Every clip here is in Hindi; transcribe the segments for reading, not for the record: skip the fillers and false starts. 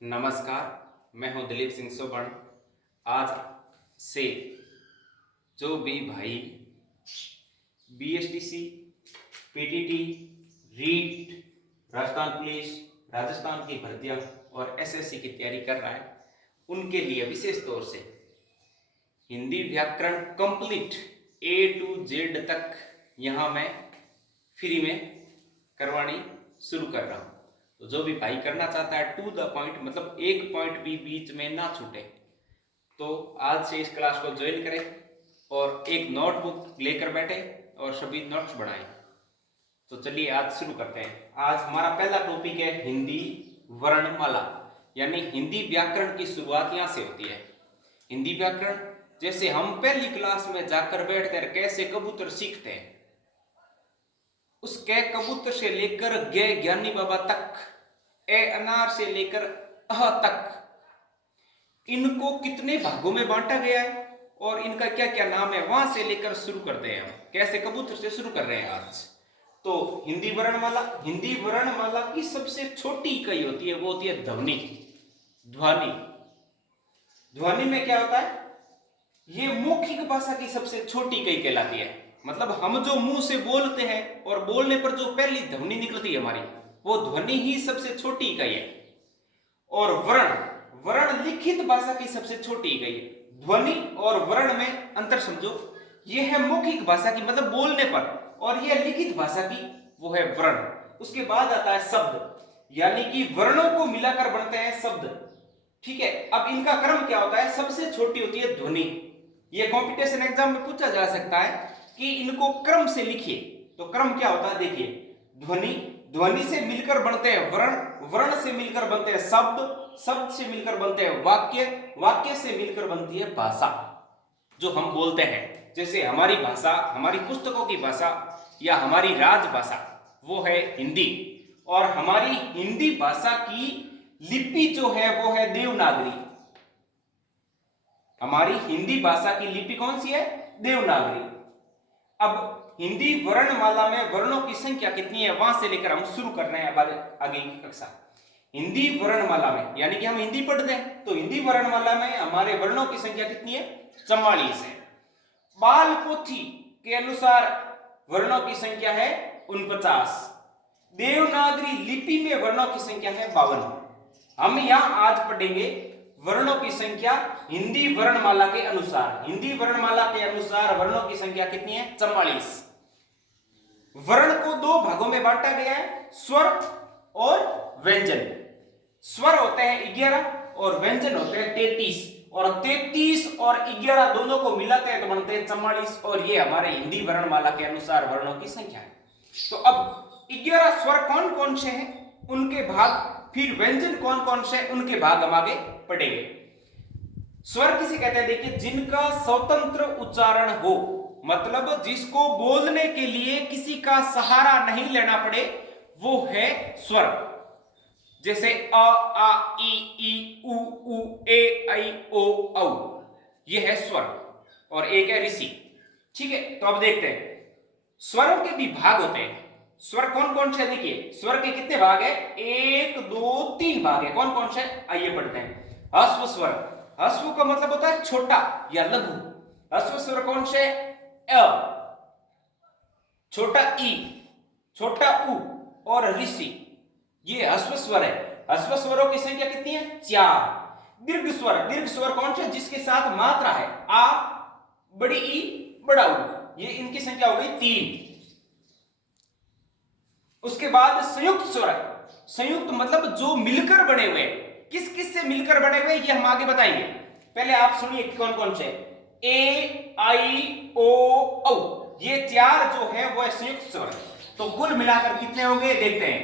नमस्कार, मैं हूं दिलीप सिंह सोबन। आज से जो भी भाई BSTC, PTT, REET, Rajasthan police, Rajasthan की भर्तियां और एसएससी की तैयारी कर रहा है, उनके लिए विशेष तौर से हिंदी व्याकरण कंप्लीट ए टू जेड तक यहाँ मैं फ्री में करवानी शुरू कर रहा हूँ। तो जो भी भाई करना चाहता है टू द पॉइंट, मतलब एक पॉइंट भी बीच में ना छूटे, तो आज से इस क्लास को ज्वाइन करें और एक नोटबुक लेकर बैठे और सभी नोट्स बनाएं। तो चलिए आज शुरू करते हैं। आज हमारा पहला टॉपिक है हिंदी वर्णमाला, यानी हिंदी व्याकरण की शुरुआत यहाँ से होती है। हिंदी व्याकरण जैसे हम पहली क्लास में जाकर बैठकर कैसे कबूतर सीखते हैं, उस कै कबूतर से लेकर गे ज्ञानी बाबा तक, ए अनार से लेकर अह तक, इनको कितने भागों में बांटा गया है और इनका क्या क्या नाम है, वहां से लेकर शुरू करते हैं। हम कैसे कबूतर से शुरू कर रहे हैं आज। तो हिंदी वर्णमाला की सबसे छोटी इकाई होती है, वो होती है ध्वनि। ध्वनि ध्वनि में क्या होता है, ये मौखिक भाषा की सबसे छोटी इकाई कहलाती है। मतलब हम जो मुंह से बोलते हैं और बोलने पर जो पहली ध्वनि निकलती है हमारी, वो ध्वनि ही सबसे छोटी इकाई है। और वर्ण लिखित भाषा की सबसे छोटी इकाई है। ध्वनि और वर्ण में अंतर समझो, ये है मौखिक भाषा की मतलब बोलने पर, और यह लिखित भाषा की वो है वर्ण। उसके बाद आता है शब्द, यानी कि वर्णों को मिलाकर बनते हैं शब्द। ठीक है, अब इनका क्रम क्या होता है, सबसे छोटी होती है ध्वनि। ये कंपटीशन एग्जाम में पूछा जा सकता है कि इनको क्रम से लिखिए, तो क्रम क्या होता है देखिए। ध्वनि से मिलकर बनते हैं वर्ण से मिलकर बनते हैं शब्द से मिलकर बनते हैं वाक्य से मिलकर बनती है भाषा, जो हम बोलते हैं। जैसे हमारी भाषा, हमारी पुस्तकों की भाषा या हमारी राजभाषा, वो है हिंदी। और हमारी हिंदी भाषा की लिपि जो है वो है देवनागरी। हमारी हिंदी भाषा की लिपि कौन सी है, देवनागरी। अब हिंदी वर्णमाला में वर्णों की संख्या कितनी है, वहां से लेकर हम शुरू कर रहे हैं आगे की कक्षा। हिंदी वर्णमाला में, यानी कि हम हिंदी पढ़ते हैं, तो हिंदी वर्णमाला में हमारे वर्णों की संख्या कितनी है, 44 है। बाल पोथी के अनुसार वर्णों की संख्या है 49। देवनागरी लिपि में वर्णों की संख्या है 52। हम यहां आज पढ़ेंगे वर्णों की संख्या हिंदी वर्णमाला के अनुसार। हिंदी वर्णमाला के अनुसार वर्णों की संख्या कितनी है, 44। वर्ण को दो भागों में बांटा गया है, स्वर और व्यंजन। स्वर होते हैं 11 और व्यंजन होते हैं 33, और 33 और 11 दोनों को मिलाते हैं तो बनते हैं 44, और ये हमारे हिंदी वर्णमाला के अनुसार वर्णों की संख्या है। तो अब 11 स्वर कौन कौन से हैं उनके भाग, फिर व्यंजन कौन कौन से उनके भाग हम आगे पढ़ेंगे। स्वर किसे कहते हैं, देखिए, जिनका स्वतंत्र उच्चारण हो, मतलब जिसको बोलने के लिए किसी का सहारा नहीं लेना पड़े, वो है स्वर। जैसे अ आ ई उ ए ऐ ओ औ, ये है स्वर, और एक है ऋषि। ठीक है, तो अब देखते हैं स्वरों के भी भाग होते हैं। स्वर कौन कौन से, देखिए स्वर के कितने भाग है, 1 2 3 भाग है। कौन कौन से, आइए पढ़ते हैं। ह्रस्व स्वर, ह्रस्व का मतलब होता है छोटा या लघु। ह्रस्व स्वर कौन से, अ, छोटा ई, छोटा उ और ऋषि, ये ह्रस्व स्वर है। ह्रस्व स्वरों की संख्या कितनी है, 4। दीर्घ स्वर कौन से, जिसके साथ मात्रा है, आ, बड़ी ई, बड़ा उ, ये इनकी संख्या हो गई 3। उसके बाद संयुक्त स्वर, संयुक्त मतलब जो मिलकर बने हुए, किस किस से मिलकर बने हुए ये हम आगे बताएंगे। पहले आप सुनिए कौन कौन से, ए आई ओ औ, ये 4 जो है वो है संयुक्त स्वर। तो कुल मिलाकर कितने हो गए देखते हैं,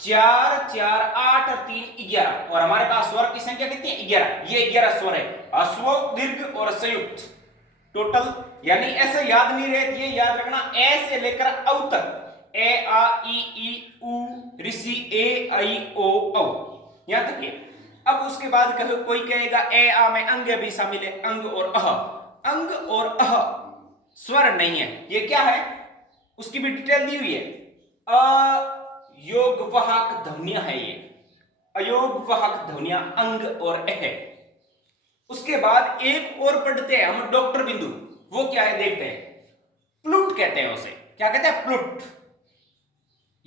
4 4 8 और 3 11, और हमारे पास स्वर की संख्या कितनी है, 11। ये 11 स्वर है, ह्रस्व, दीर्घ और संयुक्त टोटल। यानी ऐसे याद नहीं रहे, ये याद रखना, ए से लेकर औ तक, ए आ ई उ ऋषि ए ऐ ओ औ, यहां तक ये। अब उसके बाद कोई कहेगा ए आ में अंग भी शामिल है, अंग और अह। अंग और अह स्वर नहीं है, ये क्या है उसकी भी डिटेल दी हुई है। अ योगवाहक ध्वनियां है ये, अयोगवाहक ध्वनियां अंग और अ। उसके बाद एक और पढ़ते हैं हम डॉक्टर बिंदु, वो क्या है देखते हैं। प्लूट कहते हैं उसे, क्या कहते हैं, प्लूट।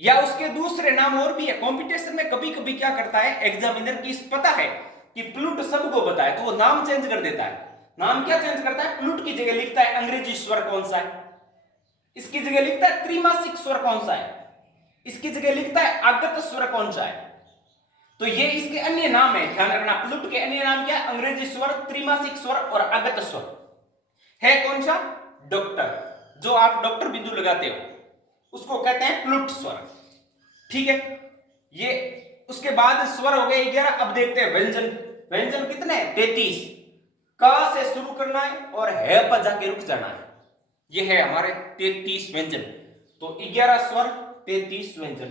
या उसके दूसरे नाम और भी है। कंपटीशन में कभी कभी क्या करता है एग्जामिनर की, पता है कि प्लूट सबको पता है, तो वो नाम चेंज कर देता है। नाम क्या चेंज करता है, प्लूट की जगह लिखता है अंग्रेजी स्वर कौन सा है, इसकी जगह लिखता है त्रिमासिक स्वर कौन सा है, इसकी जगह लिखता है आगत स्वर कौन सा है। तो ये इसके अन्य नाम है, ध्यान रखना। प्लूट के अन्य नाम क्या है, अंग्रेजी स्वर, त्रिमासिक स्वर और आगत स्वर। है कौन सा, डॉक्टर। जो आप डॉक्टर बिंदु लगाते हो उसको कहते हैं प्लूट स्वर, ठीक है। ये उसके बाद स्वर हो गए 11। अब देखते हैं व्यंजन। व्यंजन कितने, 33। क से शुरू करना है और है पर जाके रुक जाना है। ये है हमारे 33 व्यंजन। तो 11 स्वर, 33 व्यंजन।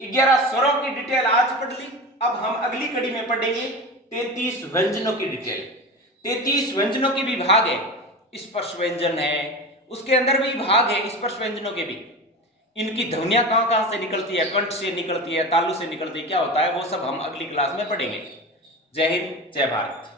11 स्वरों की डिटेल आज पढ़ ली। अब हम अगली कड़ी में पढ़ेंगे 33 व्यंजनों की डिटेल। 33 व्यंजनों के भी भाग है, स्पर्श व्यंजन है, उसके अंदर भी भाग है स्पर्श व्यंजनों के भी। इनकी ध्वनियां कहां कहां से निकलती है, कंठ से निकलती है, तालु से निकलती है, क्या होता है, वो सब हम अगली क्लास में पढ़ेंगे। जय हिंद, जय भारत।